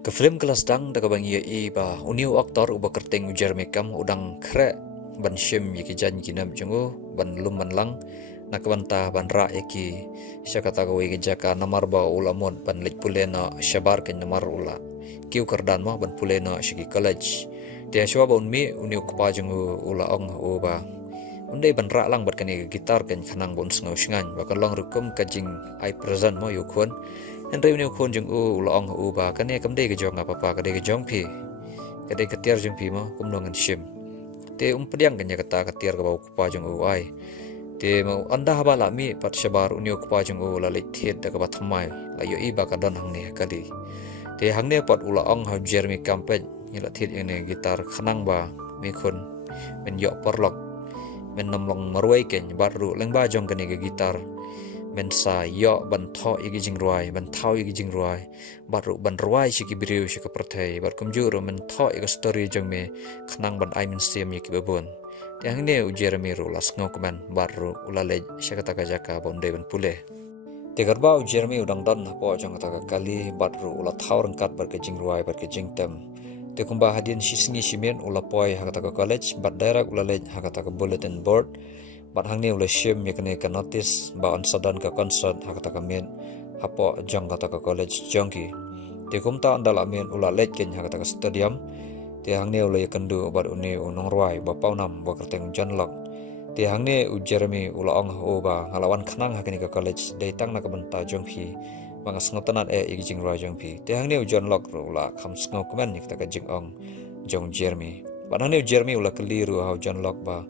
Ke film kelas dang daga bang ye ba uniu aktor uba kerteng ujar mekam udang kre ban shim yaki jan kinam jungo ban lum ban lang nakbanta ban ra yaki syakata gawe jaka namar ba ulamon ban lej pulena shabar ken namar ula kiu kardan ma ban pulena shiki college dia shwa ba unmi uniu kpa jungo ula ong uba undai ban ra lang bat kani gitar ken khanang bon sngo shingan ba kalong rukum kajing ai present mo yukon Henry ni khon jeng la ong ba kan ne kam de ge jong apa pa ka de ge jong phi ka de ka tiar jong phi ma kum nong an shim te pediang kan ya kata ka tiar ka ba ku pa jong ai te mo anda ha ba la mi pat shabar unio ku pa jong la le thiet da ka ba thamai la yo i ba ka don hang ne ka di te hang ne pat ula ong ha jeremy campaign ni la thiet ne gitar khanang ba mi khon men yo porlok men nom long marwai ken baru leng ba jong kan ne gitar men sa yo ban tho igi jing ruai ban thau igi jing ruai baru ban ruai shiki biriu shika perthai bar kumjuro men tho igi story jong me khnang ban ai men siam yaki babon tiang ne u jeremy ru las ngok man baru ulale shaka taka jaka bon de ban pule te garba u jeremy udang don po jong taka kali baru ula thau rangkat bar ke jing ruai bar ke jing tem te kumba hadin shisngi shimen ula poi hakataka college bat direct ulale hakataka bulletin board bat hang ni ula shim yakne ka notice ba on sadan ka concert hakata ka men hapo jong kata ka college jongki te kumta andal amen ula let ken hakata ka stadium te hang ni ula yakandu bat uni unong ruai ba paunam ba kerteng janlok te hang ni u jeremy ula ong ho ba ngalawan khanang hakani ka college de tang na ka banta jongki bang sngotanat igi jing ruai jongpi te hang ni u janlok ula kham sngo kmen nikta ka jing ong jong jeremy bat hang ni u jeremy ula keliru ha janlok ba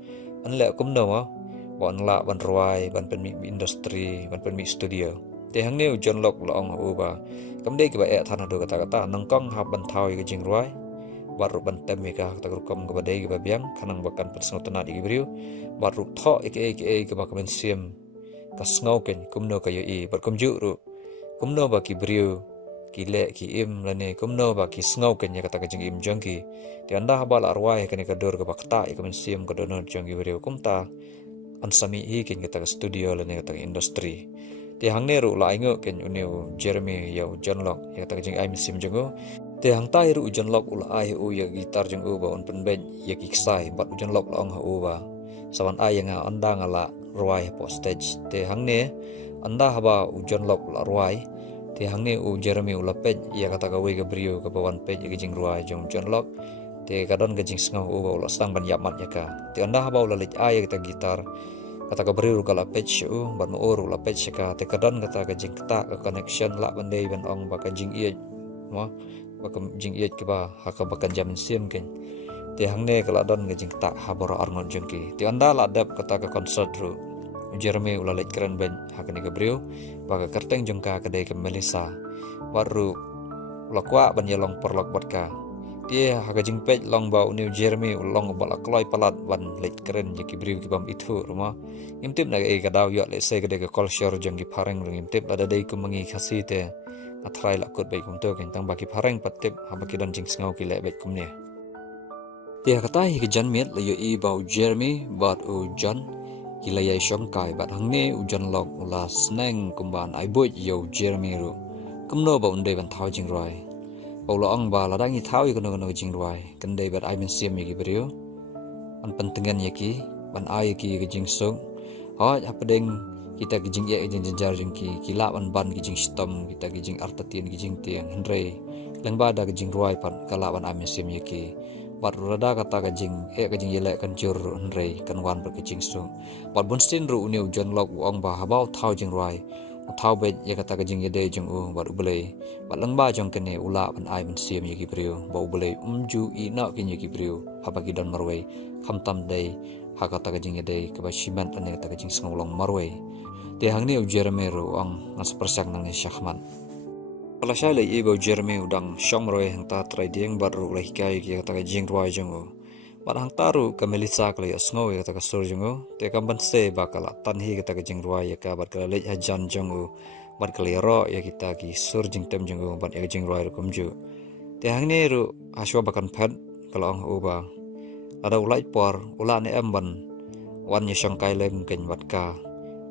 anle kumno ma ban la ban ruai ban pen mi industri ban pen mi studio te hang neu john lok la ong uba kam de ki ba e thana do kata kata nang kong ha ban thau ki jing ruai baru ban tem ka ta gru kom ka ba de ki ba biang khanang bakan pen snau tana di briu baru tho ke ba kamen sim ka snau ken kumno ka yo i bar kum ju ru kumno ba ki briu ki le ki im la ne kumno ba ki snau ken ya kata ka jing im jong ki te anda ha ba la ruai ka ne ka dor ka ba kata i kamen sim ka donor jong ki briu kumta an sami hi ken kita studio le ne kita industri ti hang ne ru la ingo ken uniu jeremy ya john lok ya ta jing ai sim jongo ti hang tai ru john lok ula ai u ya gitar jong u ba on pen ben ya kiksai bat john lok long ha u ba sawan ai nga anda ngala ruai po stage ti hang ne anda ha ba u john lok la ruai ti hang ne u jeremy ula pej ya kata ka we ga brio ka bawan pej ya jing ruai jong john lok te kadon ga jing sngo u ba ula stang ban yamat ya ka ti anda ha ba ula lej ai kita gitar kata ka beriru kala page u ban uru la page ka te kadon kata ka jing kata ka connection la bandai ban ong ba ka jing ie mo ba ka jing ie ki ba ha ka ba kan jam sim ken te hang ne kala don ga jing kata ha boro arngon jong ki te anda la dap kata ka concert ru jeremy ula lej keren ben ha ka ne ka beriu ba ka kerteng jong ka dei ka melisa baru la kwa ban yelong perlok bat ka dia haga jing pej long ba uniu jeremy long ba la kloi palat ban lej keren je ki briu ki bam itu ruma imtip na e ka daw yo le se ka de ka culture jong ki phareng ring imtip ada dei ku mangi khasi te athrai la kut bai kum to ken tang ba ki phareng patip ha ba ki don jing sngo ki le bet kum ne dia kata hi ki jan met le yo i ba jeremy bat u john ki la yai shong kai bat hang ne u john lok la sneng kumban ai boy yo jeremy ru kumno ba unde ban thau jing roi Paulo ang ba ladang i thau i kono jing ruai kan dei bat ai men siam yaki beriu an pentengan yaki ban ai ki jing sung ha apedeng kita jing ye jing jar jing ki kila ban ki jing stom kita jing artatin ki jing tiang henry leng ba da jing ruai pan kala ban ai men siam yaki bat rada kata ka jing yele kan jur henry kan wan ber ki jing sung bat bunstin ru uniu john lok ong ba habau thau jing ruai thau bet ya kata ka jing yede jong u bat ubelai bat lang ba jong kene ula ban ai ban siam yaki brio ba ubelai ju i na kin yaki brio haba ki don marwai khamtam dei ha kata ka jing yede ka ba shiman ane kata ka jing snglong marwai te hang ne u jeremy ro ang ngas persak nang ne shakhman kala sha le i ba jeremy udang shong roi hang ta trai dieng bat ru lai kai ki kata ka jing roi jong u bat hang taru ka melisa kle sngo kata ka sur jong u te kam ban se ba kala tan hi kata ka jing roi ya ka bat kala le ha jan jong u bat kali ro ya kita ki sur jing tem jong u bat ya jing roi ru kum ju te hang ne ru aswa bakan phat kala ong u ba ada ulai por ula ne emban wan ye shong kai lem ken bat ka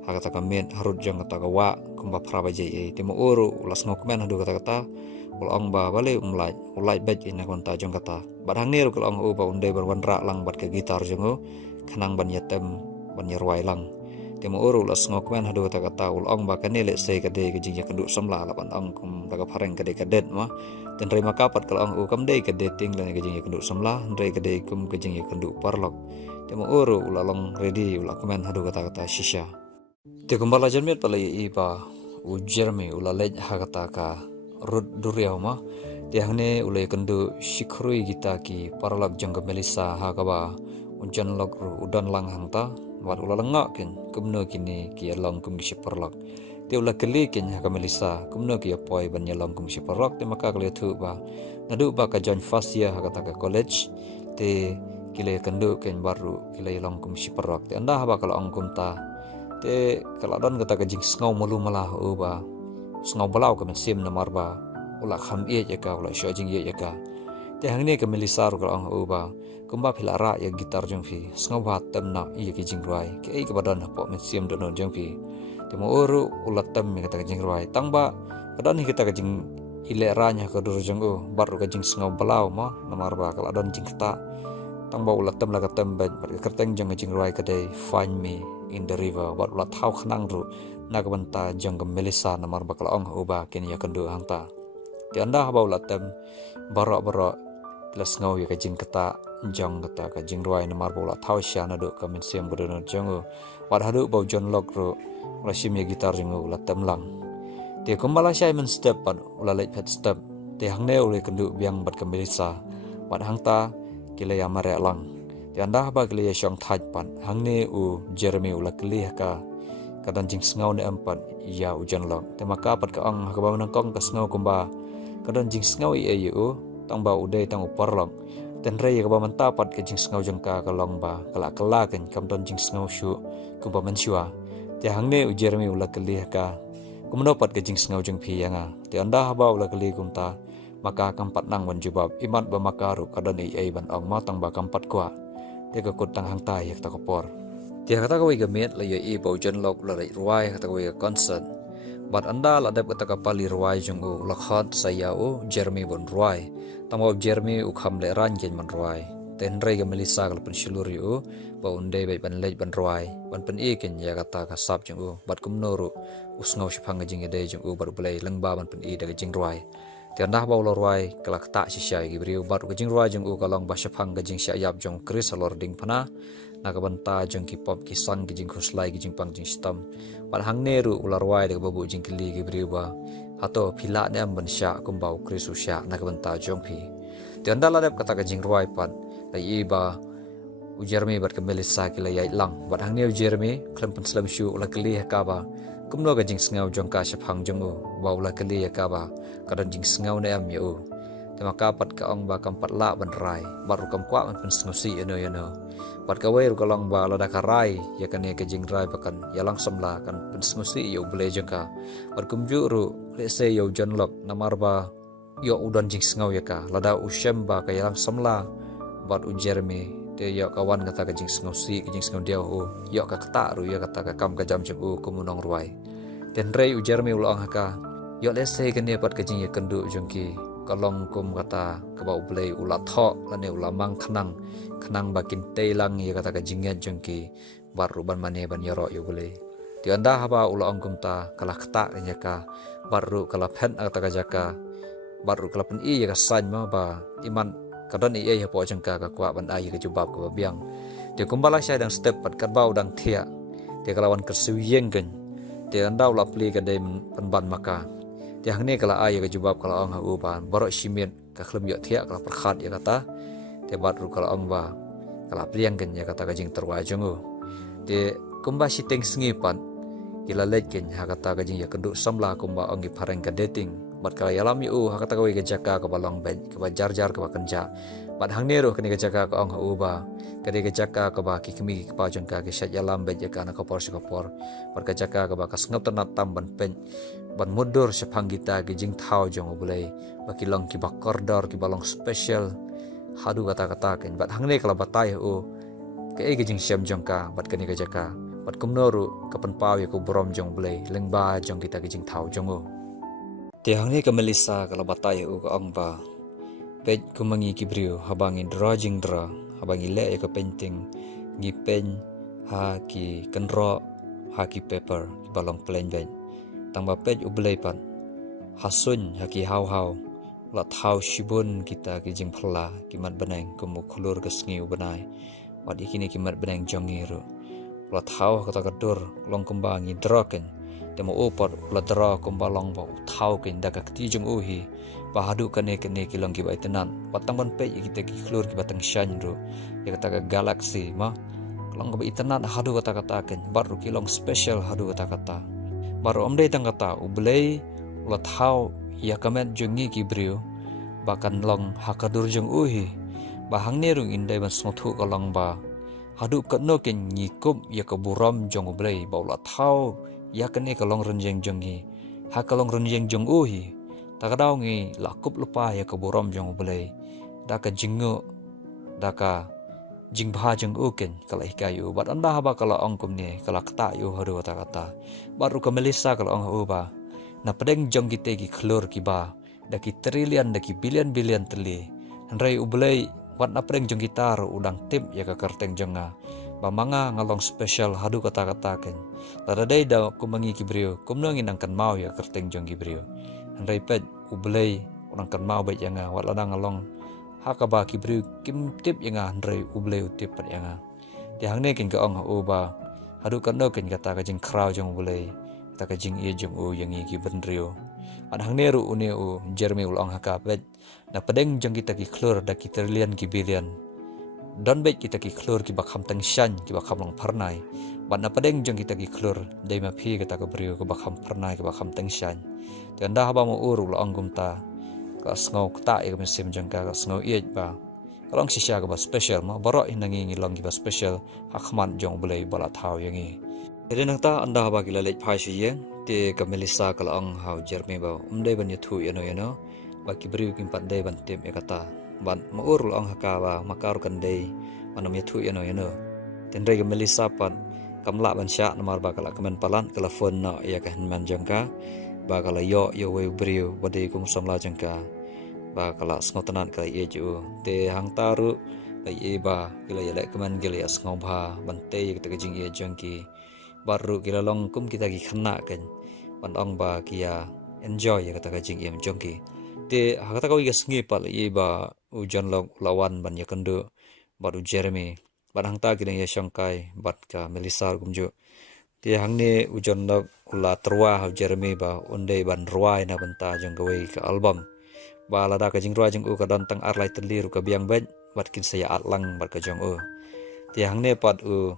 ha kata ka men harut jong kata ka wa kumba praba jai temo uru ulas ngokmen hadu kata-kata ulong ba bale ulai bet ina konta jong kata barang niru kalau ong uba undai berwanra lang bat ke gitar jongo kanang ban yatem ban yarwai lang temo uru ulas ngokmen hadu kata-kata ulong ba kanele sei kade ke jingya kenduk samla lapan ong kum daga pareng kade kadet ma dan rema kapat kalau ong ukam dei kade ting lan ke jingya kenduk samla ndai kade kum ke jingya kenduk parlok temo uru ulalong ready ulakumen hadu kata-kata shisha te kumbala jermet palai iba ujerme ulalej hakata ka rud duriau ma te hangne ulai kendu shikrui kita ki paralak jangga melisa hakaba unjan lok udan lang hangta war ulalanga ken kumno kini ki along kum ki parlak te ula keli ken haka melisa kumno ki apoi ban yalang kum ki parlak te maka kali thu ba nadu ba ka join first year hakata ka college te kile kendu ken baru kile long kum si perak te anda ba kalau angkum ta te kalau don kata kajing ngau malu malah ba ngau balau ka sim na marba ula kham ye ka ula shojing ye ka te hangne ka milisar kalau ang ba kumba philara ya gitar jong fi ngau ba tam na ye ki jing ruai ke ai ka badan po sim don jong fi te mo uru ula tam me kata kajing ruai tang ba kadan kita kajing ile ranya ka dur jong baru kajing ngau balau ma na marba kalau don jing kata tang ba ulat tem laga tem bet kerteng jang jing rai kadai find me in the river wat ulat thau khnang ru na ka banta jang ga melisa na mar bakal ong uba ken ya kendu hangta ti anda ba ulat tem bara plus ngau ya ka jing kata jang kata ka jing rai na mar ba ulat thau sha na do ka men siam godo jang wat hadu ba jon lok ru la sim ya gitar jing ulat tem lang ti kumbala shai men step pat ulalai pet step ti hangne ule kendu biang bat ka melisa wat hangta kila ya mare lang ti anda ba kila ya syong thaj pan hangne u jeremy ula kili ka kadan jing ngau ne empat ya ujan long te maka pat ka ang ka ba nang kong ka ngau kumba kadan jing ngau i ayu tang ba udai tang upar long ten re ka ba manta pat ka jing ngau jang ka long ba kala kan kam don jing ngau shu kumba menshua ti hangne u jeremy ula kili ka kumno pat ka jing ngau jang phi yanga ti anda ba ula kili kumta maka kampat nang wan jubab imat ba makaru kadan ai ban ong matang ba kampat kwa te ka kutang hang tai yak ta kopor ti kata ko gamet la ye bo jon lok la ruai kata ko concert bat anda la dep kata ka pali ruai jung u lakhat sayau jeremy bon ruai tamo jeremy u kham le ran gen man ruai ten re ga melisa kal pen shiluri u ba unde be ban lej ban ruai ban pen e ken ya kata ka sap jung u bat kumnoru usngau shphang jing ede jung u bar blai lengba ban pen e da jing ruai tiandah ba ulor wai kelak tak sisya gibriu baru kejing ruai jeng u kalong ba syapang kejing syayap jong kris alor ding pana na kabanta jong ki pop ki sang kejing khuslai kejing pang jing stam pal hang neru ulor wai de babu jing kili gibriu ba hato phila ne am ban sya kumbau kris usya na kabanta jong phi tiandah ladap kata kejing ruai pat lai ba ujarmi bat kemelisa kila yai lang bat hang neu jermi klem pen slam shu ula kili ka ba kumno ka jing ngau jong ka syapang jong u ba ula kili ka ba kadan jing ngau ne am yu tema kapat ka ong ba kampat la ban rai baru kam kwa pen snusi eno pat ka wei ru kalong ba lada ka rai ya kan ya ka jing rai bakan ya langsam la kan pen snusi yu ble jong ka bar kum ju ru le se yu jon lok namar ba yo udan jing ngau ya ka lada ushem ba ka ya langsam la bat u jermi te yo kawan kata ka jing snusi ka jing ngau dia u yo ka kata ru ya kata ka kam ka jam jeng u kumunong ruai ten rei u jermi ulong ka yo le se kan ya pat ka jing ya kendu jongki kalong kum kata ka ba ublei ula tho lane ula mang khnang bakin teilang ya kata ka jingya jongki baru ban mane ban yoro yo boleh ti anda haba ula ongkum ta kala kata nya ka baru kala phen kata ka jaka baru kala pen i ya ka san ma ba iman kadan i ya po jangka ka kwa ban ai ka jubab ka biang ti kumbala sya dang step pat ka ba udang thia ti kalawan kersuyeng gen ti anda ula pli ka dai ban maka ti hangne kala ai ka jubab kala ong ha uban borok simit ka khlem yo thia kala perkhat ya kata te bat ru kala ong ba kala priang gen ya kata ka jing terwa jongu te kumba siteng sngipan kila leken ha kata ka jing ya kenduk samla kumba ong gi pareng ka dating bat kala yalam yu ha kata ka we ka jaka ka balong ben ka ba jar ka ba kenja bat hangne ro kene ka jaka ka ong ha uba kade ka jaka ka ba ki kemi ka pa jong ka ke syat yalam ben jaka na ka por par ka jaka ka ba ka sngat na tam ban pen ban mudur sepang kita ke jing thau jong bulai baki long ki ba kordor ki balong special hadu kata ken bat hangne kala batai o ke jing syam jong ka bat kene ka jaka pat kumnoru kapan pau ya ko borom jong blay lengba jong kita kijing thau jongo te hangne ka melisa kala batai u ka angba pej kumangi kibrio habangi drawing dra habangi le ka painting ngi pen ha ki kanro ha ki paper balong plain ben tangba pej u blay pan hasun ha ki hau la thau shibun kita kijing phla kimat banang kumu khulur ka sngi u banai wat ikini kimat banang jongi ru la thau kata kadur long kumbangi draken temo upot la dra kumbalong ba thau kin da ka ti jung uhi bahadu kane kilong ki baitenan patang ban pe kita ki klur ki batang shan ru ya kata ka galaxy ma long ba itenan hadu kata ken baru kilong special hadu kata baru omdei tang kata ublei la thau ya kamet jungi ki brio bahkan long hakadur jung uhi bahang nerung indai ban smothu kalong ba hadu katno ken ngikup ya kaburam jong ublei baula thau ya kene kalong renjeng jongi ha kalong renjeng jong uhi takadaw ngi lakup lupa ya kaburam jong ublei daka jingu daka jingbha jong uken kala hikayu bat anda haba kala ongkum ne kala kata yu hadu kata baru ka melisa kala ong uba na pedeng jong kite ki klur ki ba daki trilian daki bilian teli handrai ublei wat na pedeng jong gitar udang tip ya ka kerteng jonga bamanga ngalong special hadu kata ken tada dai da kumangi kibrio kumnangin angkan mau ya kerteng jong kibrio handai pet ublei udang kan mau baik yanga wat ladang ngalong hakaba kibrio kim tip yanga handrai ublei utip pat yanga ti hangne kin ka ong uba hadu kan no kin kata ka jing kraw jong ublei ta ka jing ye jong u yangi ki benrio an hangne ru une u jermi ulong hakapet na pedeng jong kita ki klur da ki trilian ki bilian don bet kita ki klur ki bakham tang shan ki bakham long parnai ban na pedeng jong kita ki klur dai ma phi kata ka brio ko bakham parnai ki bakham tang shan tanda haba mo uru lo angum ta ka sngo ta e mesim jong ka sngo ie ba kalong sisya ka ba special ma baro inangi ngilong ki ba special hakman jong bulai bala thau yangi ere nangta anda haba ki lalej phai shi ye te ka melisa kala ang hau jerme ba umdai ban yathu yano ba ki brio ki pat dai ban tem e kata ban maur lo ang hakawa makar kan dei manam yathu yano tendrai ka melisa pat kamla ban sya namar ba kala kamen palan kala phone na ya ka man jangka ba kala yo we brio bade kum samla jangka ba kala sngotanan ka ye ju te hang taru ba ye ba kila ya lek kaman gele asngau ba bante ye kita jing ye jangki baru kila long kum kita ki khna kan ban ong ba kia enjoy ya kata jing ye jangki te hakata ko ye sngi pal ye ba ujan long lawan ban ya kendu baru Jeremy ban hang ta kila ya shangkai bat ka melisa gumju ti hangne ujon nok ula terwa ha Jeremy ba unde ban ruai na banta jong gawe ka album ba lada ka jing ruai jong u ka don tang arlai telir ka biang ben bat kin saya atlang bat ka jong u ti hangne pat u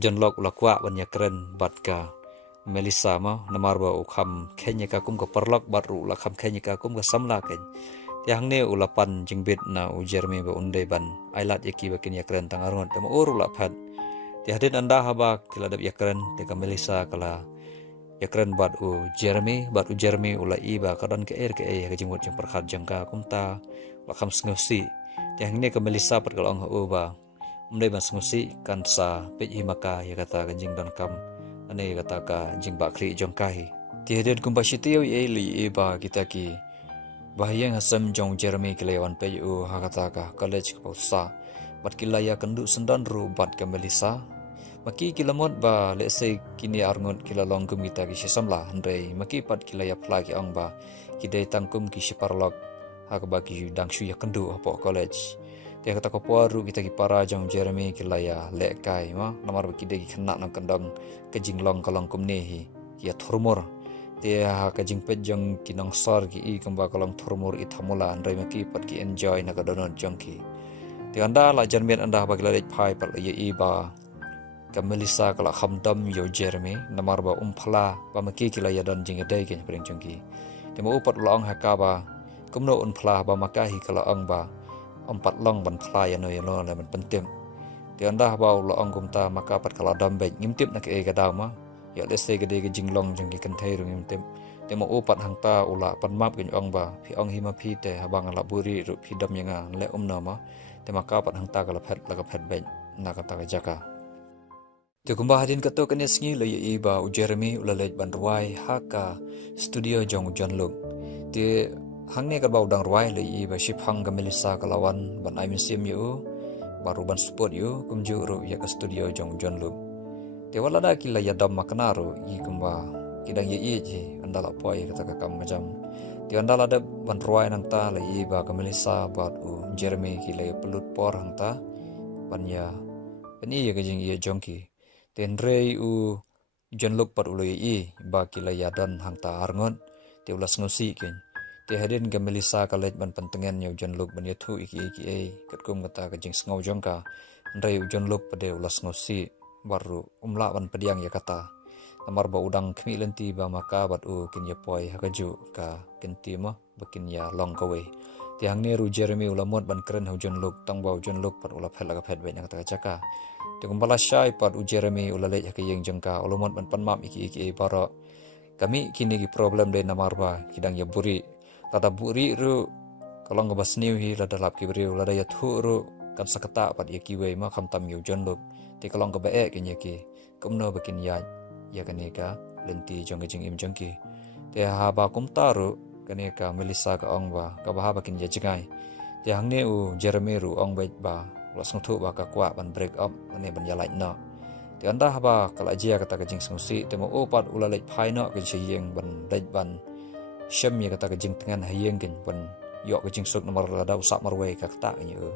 jon lok ula kwa ban ya keren bat ka Melisa ma namar ba u kham khenya ka kum ka perlok bat ru ula kham khenya ka kum ka samla ken ti hangne ula pan jing bit na u Jeremy ba unde ban ailat yaki ba kin ya keren tang arngon te mo uru la phat ti hadin anda haba kila dap yakren te ka Melisa kala yakren bat u Jeremy ula iba kadan ke ka ka jingwat jing perkhat jangka kumta la kham sngosi ti hangne ka Melisa pat kala ong u ba umdai ban sngosi kan sa pe himaka ya kata ka jing dan kam ane kata ka jing ba khri jangka hi ti hadin kum ba shitio ye li iba kita ki bahayang hasam jong Jeremy kelewan pe u ha kata ka college ka sa bat kilaya kendu sendan ru bat ka Melisa maki kilamot ba let's say kini arngot kila longkum kita ki samla handai maki pat kilaya pla ki ong ba kidai tangkum ki siparlok ha ka ba ki dangshu ya kendu apo college te kata ko paru kita ki para jong Jeremy kilaya le kai ma namar ba kidai ki khna nang kandang ke jinglong kalongkum ne hi ya thurmur te ha ka jing pet jong kinong sar ki I kamba kalong thurmur I thamula handai maki pat ki enjoy na ka donot jong ki ti anda la janmen anda ba kilai phai pat ye I ba ka Melisa kala khamdam yo Jeremy namar ba phla ba maki kila ya dan jing dai ken pring jong ki te mo upat long ha ka ba kumno phla ba makahi kala ong ba pat long ban phla ya no la ban pentim te anda ba lo ong kumta maka pat kala dam be ngimtip na ke ga dama ya let's say gede ge jinglong jong ki kan thai ru ngimtip te mo upat hang ta ula pan map ken ong ba phi ong hima phi te habang la buri ru phi dam yanga le na ma te maka pat hang ta kala phat la ka phat be na ka ta ka jaka Ti kumba hadin kato kanesngi lo iba u Jeremy ulalej ban ruai haka studio jong jonluk. Ti hangne karba udang ruai lo iba ship hang ka Melissa kalawan ban aimin sim yu baru ban support yu kumju ru ya ka studio jong jonluk. Ti wala da kila ya dam maknaru i kumba kidang ye ji andala poi kata ka kam ngajam. Ti andala da ban ruai nang ta lo iba ka Melissa bat u Jeremy kila ya pelut por hang ta ban ya ya ka jing iya jongki. Ten rei u jonluk pat ulo i ba kila yadan hang ta arngot te ulas ngosi ken te hadin ga Melissa college ban pentengen yo jonluk ban yathu iki kat kum kata ka jing sngaw jongka rei u jonluk pade ulas ngosi baru umla ban pediang ya kata amar ba udang khmi lenti ba maka bat u kin ya poi hakaju ka kenti ma bakin ya long kawe ti hang ne ru Jeremy ulamot ban keren hu jonluk tang ba jonluk pat ula phel ga phet be na kata chaka ti kumbala syai pat u Jeremy ulalej hake yeng jengka ulumot ban panmap iki para kami kini ki problem de namarba kidang ya buri kata buri ru kalau ngebas new hi lada lap ki bri lada ya thu ru kan sakata pat ya kiwe ma kham tam yu jonluk ti kalau ngebae ki ki kumno bakin ya kaneka lenti jong jing im jongki ti ha ba kum taru kaneka Melissa ka ong ba ka ba bakin ya jingai ti hang ne u Jeremy ru ong bait ba los nguthu ba ka kwa ban break up ane ban yalai na ti anda ba kala jia kata ka jing sungsi te mo opat ulalej phai no ka jing ban lej ban syam ya kata ka jing tengan hayeng ken ban yo ka jing sok nomor lada usak marwe ka kata nyu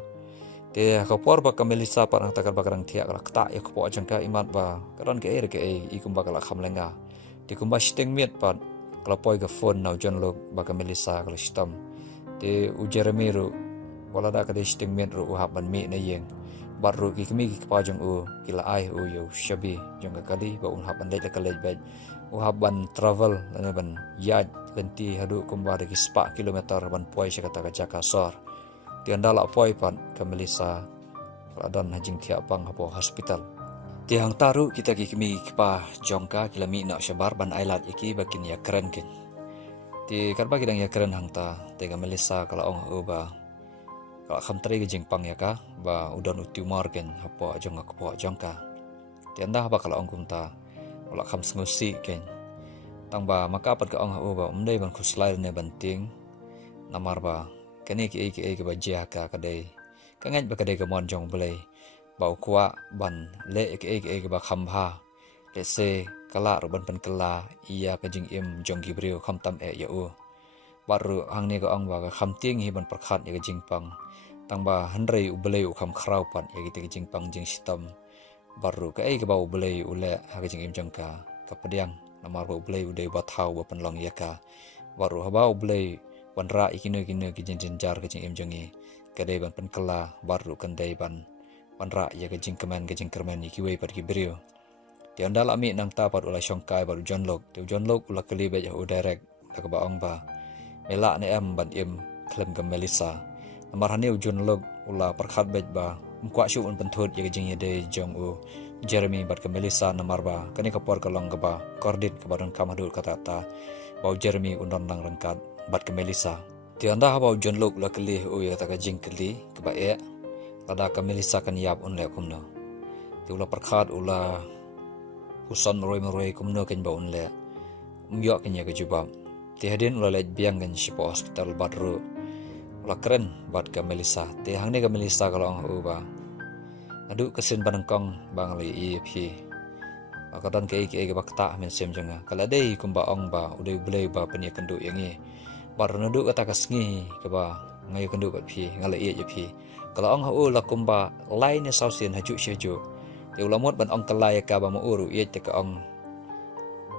te ka por ba ka Melissa par ang takar bakarang thia ka kata ya ko jangka imat ba karan ke i kum ba kala khamlenga ti kum ba steng miet pat kala poi ka phone na jon lo ba ka Melissa kala stam te u Jeremy ru wala da ka de steng miet ru ha ban mi na yeng baru ki kami ki pa jong u kila ai u yo shabi jong ka kali ba un ha ban le ka le ba u ha ban travel na ban yad lenti hadu kumba de ki spa kilometer ban poi se kata ka jaka sor ti andala poi pan ka Melissa dan hajing thia pang hapo hospital ti hang taru kita ki kami ki pa jong ka kila mi na shabar ban ailat iki bakin ya keren kin ti karba kidang ya keren hang ta te ka Melissa kala ong u ba kala kham tri ge jing pang ya ka ba udon tumor ken hapo jong ka po jong ka ti anda ba kala ong kum ta wala kham sngusi ken tang ba maka pat ka ong ha ba umdai ban khuslai ne banting namar ba kani ki ba jia ka kadai ka ngai ba kadai ka mon jong blai ba ukwa ban le ki ba kham ha le se kala ro ban pan kala iya ka jing im jong gi brio kham tam ya u baru hang ne ka ong ba ka kham ting hi ban prakhat ya ka jing pang tang ba hanrei u blai u kham khrau pan ya ki jing pang jing sistem baru ka ka ba u blai u le ha ka jing im jong ka pediang namar ba u blai u dei ba thau ba pan long ya ka baru ha ba u blai ban ra ikino ki jin jar ka jing im jongi ka dei ban pan kala baru kan dei ban ra ya ka jing kermen ki wei pat ki brio ti andala mi nang ta pat ula shongkai baru jonlok ula kali ba u direct ka ba ong ba mela ne am ban im klem ka Melissa namar hane u jonlok ula perkhat bet ba mkwa shu un penthut ya ka jing ye dei jong u Jeremy bat ka Melissa namar ba kani ka por ka long ka ba kordit ka badan kamadur kata ta ba Jeremy undon nang rangkat bat ka Melissa ti anda ha ba jonlok la kali u ya ta ka jing kali ka ba e kada ka Melissa kan yap un le kumno ti ula perkhat ula usan roi kumno ken ba un le umyo ken ya ka jubam ti hadin ula lej biang kan sipo hospital badru ula keren bat ka Melissa ti hang ne ka Melissa kalau ang u ba adu kesin banangkong bang li i phi akadan ke bakta men sem janga kala dei kumba ong ba udai bulai ba penia kendu yangi bar nadu kata kasngi ke ba ngai kendu ba phi ngala i je phi kala ong hu la kumba lain sausin haju sheju te ulamot ban ong kala ya ka ba mu uru i te ka ong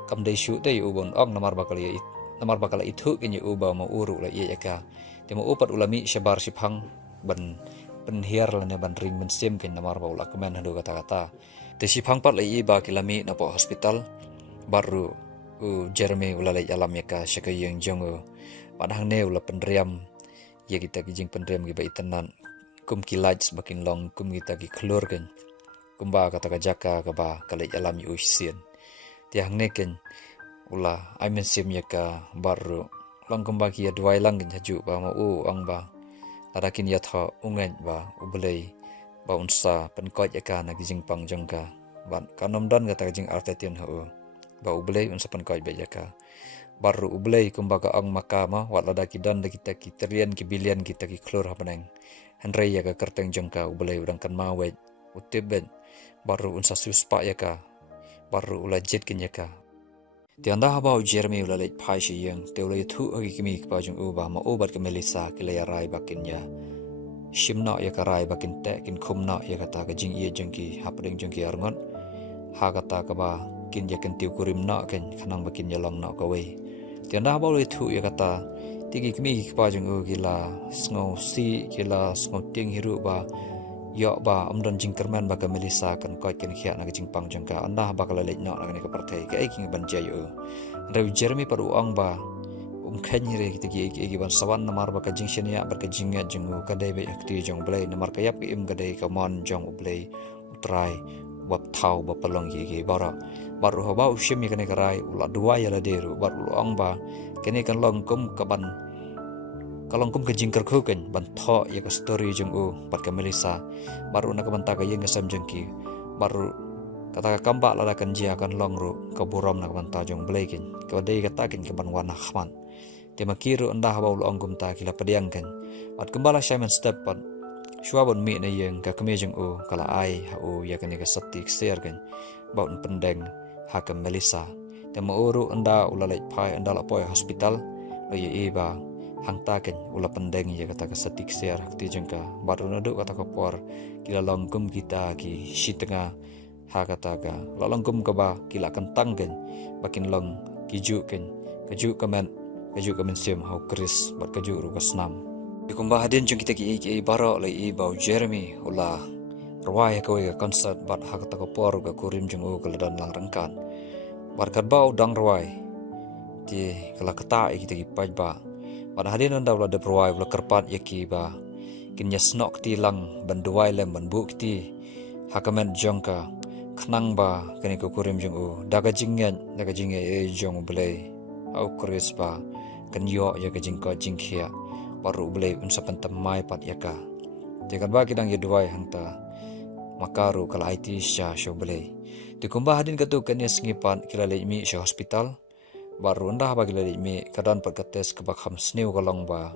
kam dei shu dei u bon ong namar bakala itu kinyi u ba mu uru la i ya ka te mu upat ulami shabar siphang ban penhiar lana ban ring men sim kin namar ba ula kemen hadu kata-kata te siphang pat lai ba kilami na po hospital baru u Jeremy ula lai alam ya ka syaka yang jong padang ne ula penriam ya kita kijing penriam gi ba itenan kum kilaj bakin long kum kita gi klur kan kumba kata ka jaka ka ba kalai alam yu sien ti hang ne ken ula I men sim ya ka baru long kumba ki adwai lang gen haju ba ma u ang ba ladakin ya tha ungen ba ubelai ba unsa penkot ya ka na gijing pang jongka ban kanom dan kata jing artetian ho ba ublei unsapan koi be yaka baru ublei kumbaga ang makama wat lada kidan da kita ki terian ki bilian kita ki klur hapaneng henrei yaka kerteng jengka ublei udang kan mawe utibet baru unsa suspa yaka baru ula jet kin yaka tianda haba Jeremy ula leit pai shi yang teulai thu agi kimi pa jung uba ma obat ke melisa kilaya rai bakin ya shimna yaka rai bakin te kin khumna yaka ta ka jing ye jengki hapdeng jengki arngon ha kata ka ba kin yakin tiu kurim na ken khanang bakin yalang na ka we tianda haba ula thu yaka ta tigi kimi pa jung u gila sngo si gila sngo ting hiru ba ya ba amdan jingkerman ba ka melisa kan koi ken khia na jingpang jangka anda ba kala leit na na ka parthai ka eking ban jayu rau Jeremy paru ang ba khanyi re ki ban sawan namar ba ka jingsen ya bar ka jinga jingu ka dai be akti jong blai namar ka yap im ka dai ka mon jong blai utrai wap thau ba palong ki bara baru ha ba ushim mi kan ka rai ula dua ya la deru baru ang ba kene kan long kum ka ban kalong kum ke jingker khoken ban tho ya ka story jung u pat ka melisa baru nak ban ta ka yeng sam jengki baru kata ka kamba la kan jia kan long ru ka buram nak ban ta jong blekin ka dei ka takin ke ban wana khman te makiru anda ha baul ongkum ta kila padiang kan at kembala shaman step pat shwabon mi na yeng ka keme jung u kala ai ha u ya kan ka satik ser kan baun pendeng ha ka melisa te ma uru anda ulalai pai anda la poi hospital lo ye iba hangta ken ula pendeng ya kata ka satik ser hakti jengka baru nadu kata ka por kila longkum kita ki shitenga ha kata ka longkum ka ba kila kentang ken bakin long kiju kamen sim hau kris bat kaju ru kasnam dikumba hadin jeng kita ki baro lai i bau Jeremy ula ruai ka we concert bat ha kata ka por ka kurim jeng u kala dan lang rangkan barkat bau dang ruai ti kala kata kita ki paj ba pada hadin anda ula de proai ula kerpat yaki ba kin yasnok ti lang banduai lem banbu ti hakamen jongka khnang ba kani ko kurim jong u daga jingyan e jong blei au kris ba kan yo ya ka jingko jingkhia baru blei unsa pentamai pat yaka tekan ba kidang ye duai hangta makaru kala IT sha sho blei dikumba hadin katu kan yasngipan kila le mi sha hospital baru anda bagi lagi mi kadan perkates ke bakham sniu kalong ba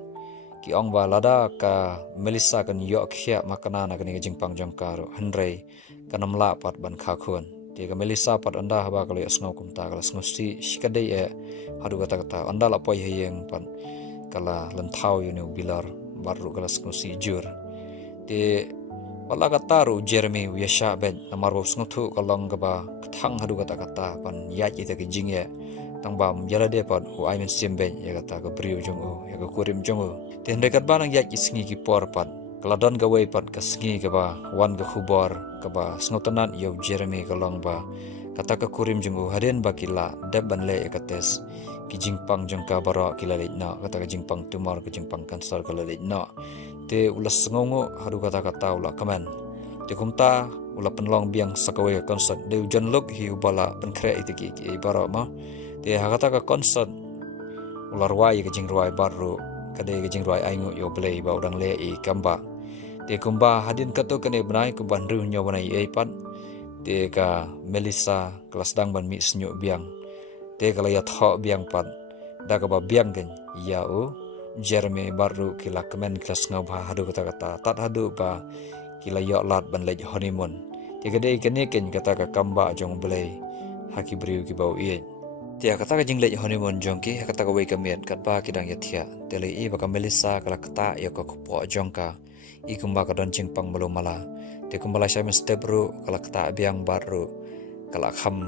ki ong ba lada ka melisa kan yo khia makana na kan jingpang jongkar henrei kanam la pat ban kha khun ti ka melisa pat anda ba kala snau kum ta kala snau si shikadei e hadu kata anda la poi heyeng pan kala lanthau you know bilar baru kala snau si jur ti wala kataru Jeremy yasha ben namar bo snau thu kalong ka ba thang hadu kata pan ya kita ki jingye tang bam jala de pat u ai men simbe ya kata ka briu jong u ya ka kurim jong u ten dekat banang ya kisngi ki por pat kaladan ga wei pat ka sngi ka ba wan ga khubor ka ba snotanan yo Jeremy ka long ba kata ka kurim jong u haden ba kila deb ban le ka tes ki jingpang jong ka bara kila le na kata ka jingpang tumor ka jingpang cancer ka le na te ulas ngongo haru kata ula kamen te kumta ula penlong biang sakawe ka concert de ujan lok hi ubala penkre itiki ki bara ma te hakata ka concert ular wai ka jingruai baru kade ka jingruai aingu yo blei ba udang le i kamba te kumba hadin kato kane benai ku bandru nyo banai e pan te ka melisa kelas dang ban mi snyo biang te kala ya tho biang pan da ka ba biang gen ya o Jeremy baru kila kemen kelas ngau ba hadu kata tat hadu ba kila yo lat ban le honeymoon te kade kene ken kata ka kamba jong blei haki briu ki bau ie tia kata ka jingle honeymoon jongki kata ka wei kamian kat ba kidang yathia tele i baka melisa kala kata ya ka khupo jongka i kumba ka don jingpang belum mala te kumbala sha step ru kala kata biang baru kala kham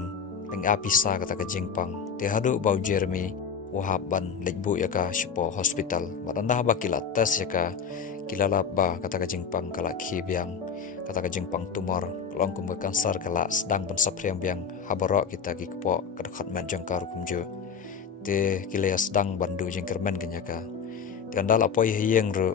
eng apisa kata ka jingpang te hadu bau Jeremy wahab ban lejbu ya ka shipo hospital madanda ba kila tes ya ka kila ba kata ka jingpang kala khi biang kata ka jingpang tumor long kum kanser kala sedang ban sapriang biang habaro kita ki kpo kadkhat man jangkar kumju te kila sedang bandu jingkermen kenyaka te andal apoi hiyeng ru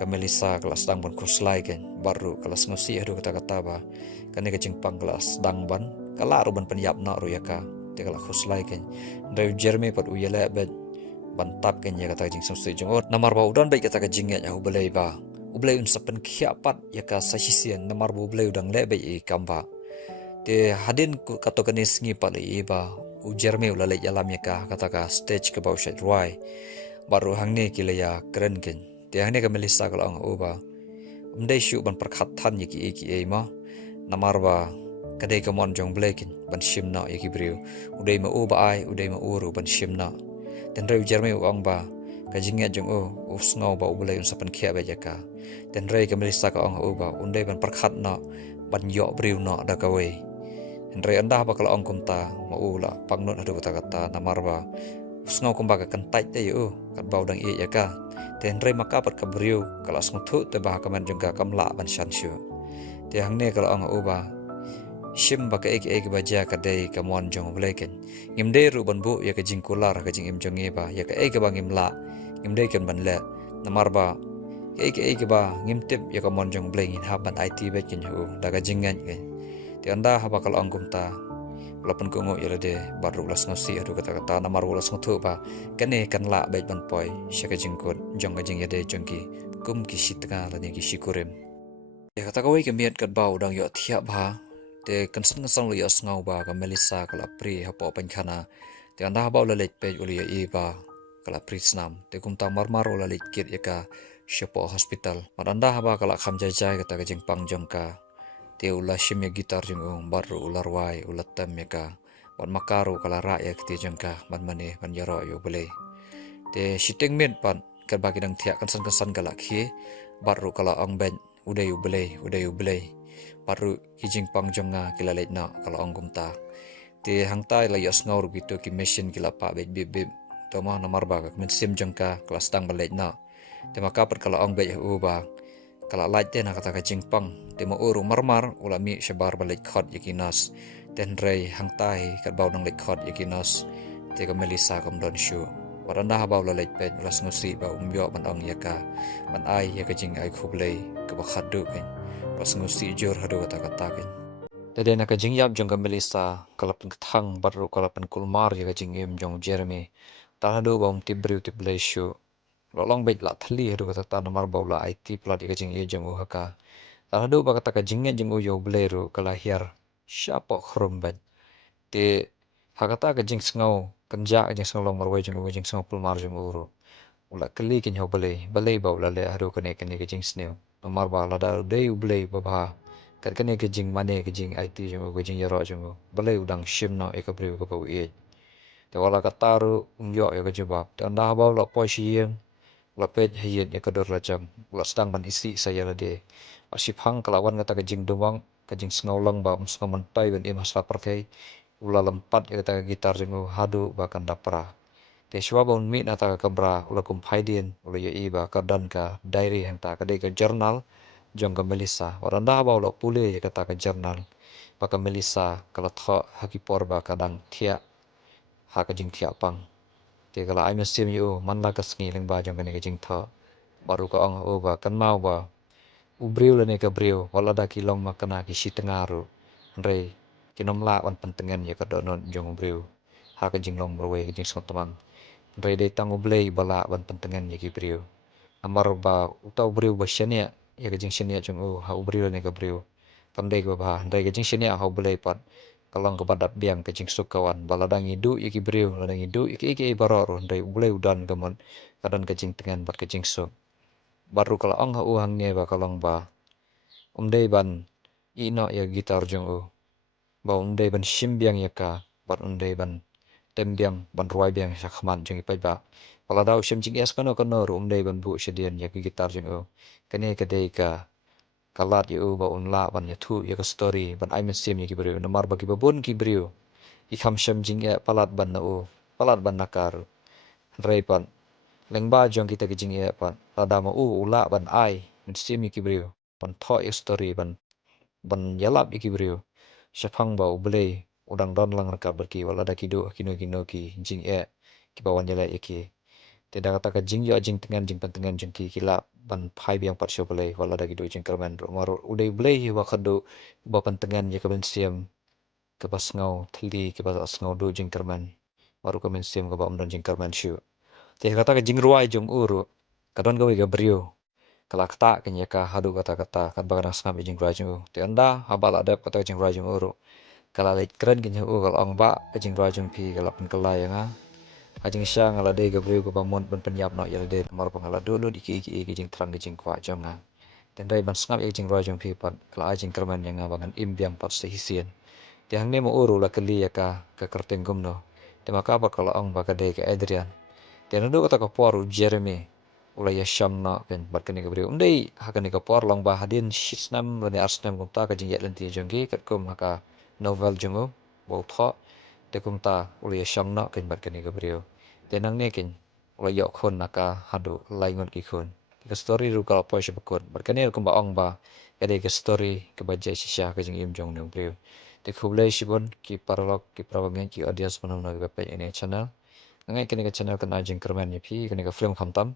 ka melisa kala sedang ban kurslai ken baru kala ngosi adu kata ba kane ka jingpang kala sedang ban kala ru ban penyap na ru yaka te kala kurslai ken dari Jeremy pat uyela bet bantap ken ya kata jing samse jong namar ba udan bai kata ka jingya ya ubelai ba ubelai unsa pen khiapat ya ka sasisian namar ba ubelai udang le bai e kamba Te hadin ku kato kanis ngi pali iba ujar me ulale yalam ya ka kata ka stage ke bau shat ruai baru hangne kila ya keren ken te hangne ka melisa kalau ang uba umdai shu ban perkhat than yaki eki e ma namarba kadai ka mon jong blekin ban shimna yaki briu udai ma uba ai udai ma uru ban shimna ten rei ujar me uang ba ka jingya jong usngau ba ubulai unsapan khia ba jaka ten rei ka melisa ka ang uba undai ban perkhat na ban yo briu na da ka wei Henry anda bakal ong kumta maula pangnut hadu kata-kata namarba usngau kumbaga kentai te yu kat bau dang iya ka te Henry maka per kabriu kalau snguthu te bah kaman jengka kamla ban shanshu te hangne kalau ong uba shim baka eki baja kadai kamon jong bleken ngimde ru ban bu ya ka jingkular ka jing im jongi ba ya ka eki ba ngimla ngimde kan ban le namarba eki ba ngimtip ya kamon jong blengin haban IT bekin hu daga jingan ti anda haba kalau anggum ta walaupun kungu ya de baru ulas ngosi adu kata-kata namar ulas ngotu ba kene kan la baik ban poi syaka jingkut jong jing ya de jongki kum ki sitga la ki shikurim ya kata kawai ke miat kat bau dang yo thiap ba te kansan lu yo ngau ba ka melisa kala pri hapo pan khana te anda haba la lek pe uli ya i ba kala pri snam te kum ta marmar ula lek kit ya ka shapo hospital maranda haba kala kham jai kata ka jing pang jongka te ula shimya gitar jeng baru ular wai ula tem ka wan makaru kala ra ya kti jengka man mane man yaro yo bele te shiteng men pan kan bagi dang thia kan san kala khi baru kala ang ben uday u bele baru kijing pang jonga kila leit na kala ang gumta te hangtai la yas ngaur gitu ki mission kila pa bet bib to ma namar ba ka men sim jengka kelas tang baleit na te maka per kala ang bet u ba kala light na kata ka jingpang temo uru marmar ulami shabar balik khot yakinas ten rei hangtai kat bau nang lek khot yakinas te ka melisa kam don shu waranda ha bau la lek pen ulas ngosi ba umbyo ban ong yaka ban ai yaka jing ai khublei ka ba khaddu ken pas ngosi jor hadu kata kata ken tade na ka jing yap jong ka melisa kala pen thang baru kala pen kulmar yaka jing em jong jeremy ta hadu ba tibriu tiblei shu long bet la thali hadu kata ta namar bau la IT plat yaka jing e jong haka Alhadu ba kata ka jinget jing uyo bleru kala hiar siapa khrum ban te hakata ka jing sngau kanja ka jing sngau long marwai jing sngau pulmar jing uru ula kali kin ho balei ba ula le hadu kane ka jing sneu nomar ba la da dei ublei ba ba kat kane ka jing mane ka jing IT jing ka jing yaro jing balei udang shim no e ka priu ka ba e te wala kataru umyo ya ka jibab te anda ba la poi shi lapet hayat ya kador lajang la sedang ban isi saya la de arsip hang kelawan kata kajing dumang kajing snaulang ba ums kamantai ban imas la perkai ula lempat ya kata gitar jengu hadu bahkan dapra te shwa ba mi na ta kabra ula kum phaidin ula ya iba kadan ka diary hang ta kadai ka journal jong ka melisa waranda ba ula pule ya kata ka journal ba ka melisa kala tha hakipor ba kadang thia ha kajing thia pang te kala ai mesim yu man la ka sngi leng ba jong ka ne ka jing tha baru ka ong o ba kan mau ba ubriu le ne ka briu wala da ki long makana ki shi tengaru rei kinom la wan pentengan ya ka donon jong ubriu ha ka jing long berwe ka jing sot tamang rei de tang ublei bala wan pentengan ya ki briu amar ba uta ubriu ba shania ya ka jing shania jong o ha ubriu le ne ka briu pandai ka ba rei ka jing shania ha ublei pat kalong ka badap biang ka jing sukawan bala dang idu ya ki briu la dang idu iki baroro rei ublei udan ka mon kadan ka jing tengan bat ka jing suk baru kalau ang hang ne ba kalong ba dei ban ino ya gitar jong ba dei ban shimbiang ya ka bat dei ban tembiang ban ruai biang sa khman jong ipai ba pala dau shim jing es kono dei ban bu shedian ya ki gitar jong kane ka dei ka kalat yu ba la ban ya thu ya ka story ban ai men sim ya ki brio namar ba ki babun ki brio i kham sham jing ya palat ban na palat ban nakar rei pan lengba jong kita kijing ya pan tada ma ula ban ai min sim ki brio pan tho story ban yalap ki brio shapang ba uble udang don lang raka berki wala da kido kino ki jing e ki bawan yala ki tidak kata ka jing yo jing tengan jing ki kila ban phai biang pat sho bale wala da kido jing kerman maru udai ble wa khadu ba pan tengan ya ka ben siam ke pas ngau thli ke pas ngau do jing kerman maru ka ben siam ka ba don jing kerman shu te kata ka jing ruai jong uru kadon gawe ga brio kalak ta kenya ka hadu kata kata kan bagana snam jing ruai jong te anda habal ada kata jing ruai jong uru Kalau lek keren kinyo kalau ong ba kajing rua jung pi kalau pen kelai nga ajing sya ngala de gabriu ko pamon pen penyap no yel de mar pengala dulu di ki kijing terang kijing kwa jong nga tendai ban snap kijing rua jung pi pat kalau ajing kerman yang bangan imbiang pat sehisien tiang ne mo uru la keli ya ka kerteng gum no te maka ba kalau ong ba ka de ka Adrian tiang do kata ka poru Jeremy ula ya sham no ken bat kani gabriu undai hakani ka por long ba hadin shisnam bani arsnam kum ta kajing yet lenti jong ki kat kum haka novel jungo bau tho te kum ta ula ya sham no ken bat kani gabriu tenang ne ken ula yok khon naka hadu lai ngon ki khon ka story ru kal po shi bakut bat kani kum ba ong ba kade ka story ka ba jai shisha ka jing im jong no gabriu te khublai shibon ki paralog ki prawangen ki audience manam no ga pe ini channel ngai kini ka channel kan ajing kerman ni pi kini ka film khamtam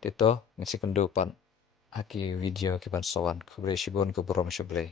te to ngasi kendu pan haki video ki ban sawan khublai shibon ko borom shublai